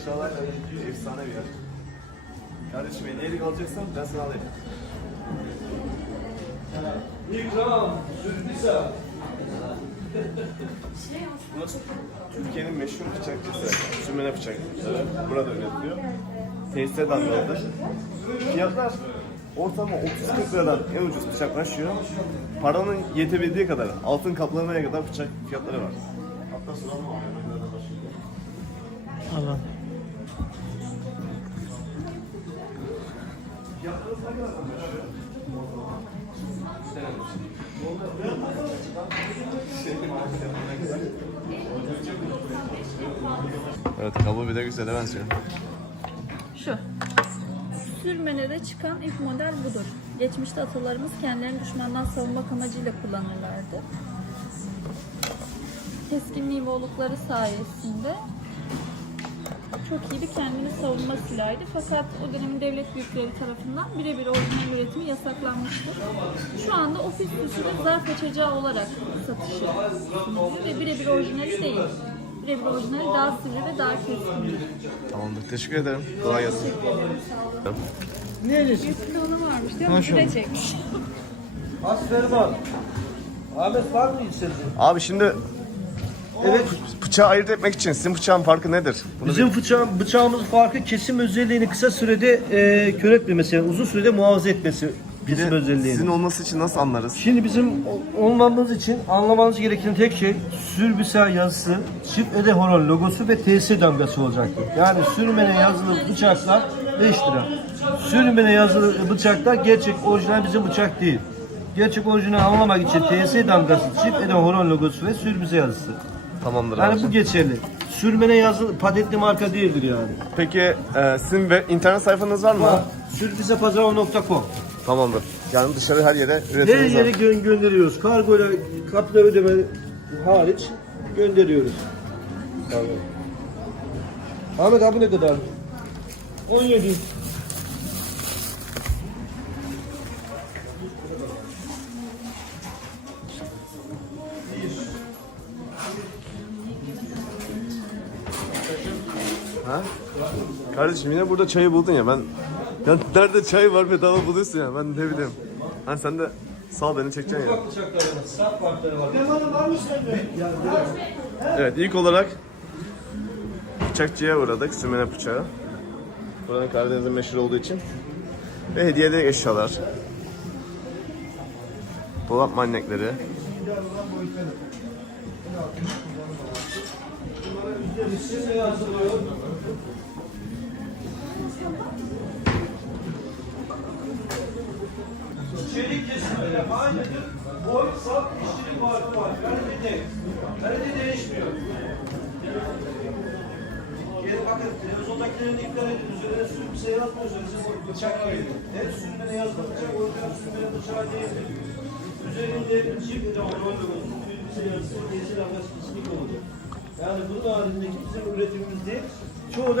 eşyalar yani efsane bir yer. Kardeşim hediyelik alacaksan ben sana alayım. İkram. Burası Türkiye'nin meşhur bıçakçısı. Sümene bıçak. Burada üretiliyor. Tesise damgalıdır. Fiyatlar ortalama 30-40 liradan en ucuz bıçak başlıyor. Paranın yetebildiği kadar, altın kaplamaya kadar bıçak fiyatları var. Hatta soralım abi. Allah. Evet, kabuğu bir de güzel benziyor. Şu. Sürmenede çıkan ilk model budur. Geçmişte atalarımız kendilerini düşmandan savunmak amacıyla kullanırlardı. Keskin meyve olukları sayesinde çok iyi bir kendini savunma silahıydı. Fakat o dönemin devlet büyükleri tarafından birebir orijinal üretimi yasaklanmıştır. Şu anda ofis süsü zarf açacağı olarak satışı sunuluyor ve birebir orijinali değil. Birebir orijinali daha sivri ve daha keskindir. Tamamdır. Teşekkür ederim. Kolay gelsin. Neresi? Üstünde ona varmış diyor ama süre çekmiş. Asferman. Ahmet var mı istedin? Abi şimdi Evet. bıçağı ayırt etmek için sizin bıçağın farkı nedir? Bunu Bizim bıçağın, bıçağımızın farkı kesim özelliğini kısa sürede e, kör etmemesi, yani uzun sürede muhafaza etmesi bir kesim de özelliğini. sizin olması için nasıl anlarız? Şimdi bizim o- olmamız için anlamanız gereken tek şey Sürbüsa yazısı, çift ede horon logosu ve TS damgası olacaktır. Yani sürmene yazılı bıçaklar 5 lira. Sürmene yazılı bıçaklar gerçek orijinal bizim bıçak değil. Gerçek orijinal anlamak için TS damgası, çift ede horon logosu ve sürbüsa yazısı. Tamamdır Yani abi. bu geçerli. Sürmene yazılı patentli marka değildir yani. Peki e, sizin ve internet sayfanız var mı? Sürbüsapazarı.com Tamamdır. Yani dışarı her yere Her üretiminiz yere var. gö- gönderiyoruz. Kargoyla kapıda ödeme hariç gönderiyoruz. Tamam. Ahmet abi ne kadar? 17. Ha? Kardeşim yine burada çayı buldun ya ben ya nerede çay var bedava buluyorsun ya ben ne bileyim. Hani sen de sağ beni çekeceksin ya. Var. Evet ilk olarak bıçakçıya uğradık. Sümene bıçağı. Buranın Karadeniz'in meşhur olduğu için. Ve hediyeli eşyalar. Dolap manyakları. Size yazılıyor. Çelik aynıdır. Boy, sap, işçilik farkı var. Kalite değil. Kalite değişmiyor. Geri bakın, televizyondakilerin dikkat edin. Üzerine sürümse yazma, üzerine bıçak gibi. Her sürümene yazma bıçak, orijinal sürümene bıçağı değildir. Üzerinde çift de logosu, sürümse yazısı, yeşil havası, pislik olacak. Yani bunun haricindeki bizim üretimimiz değil. Çoğu da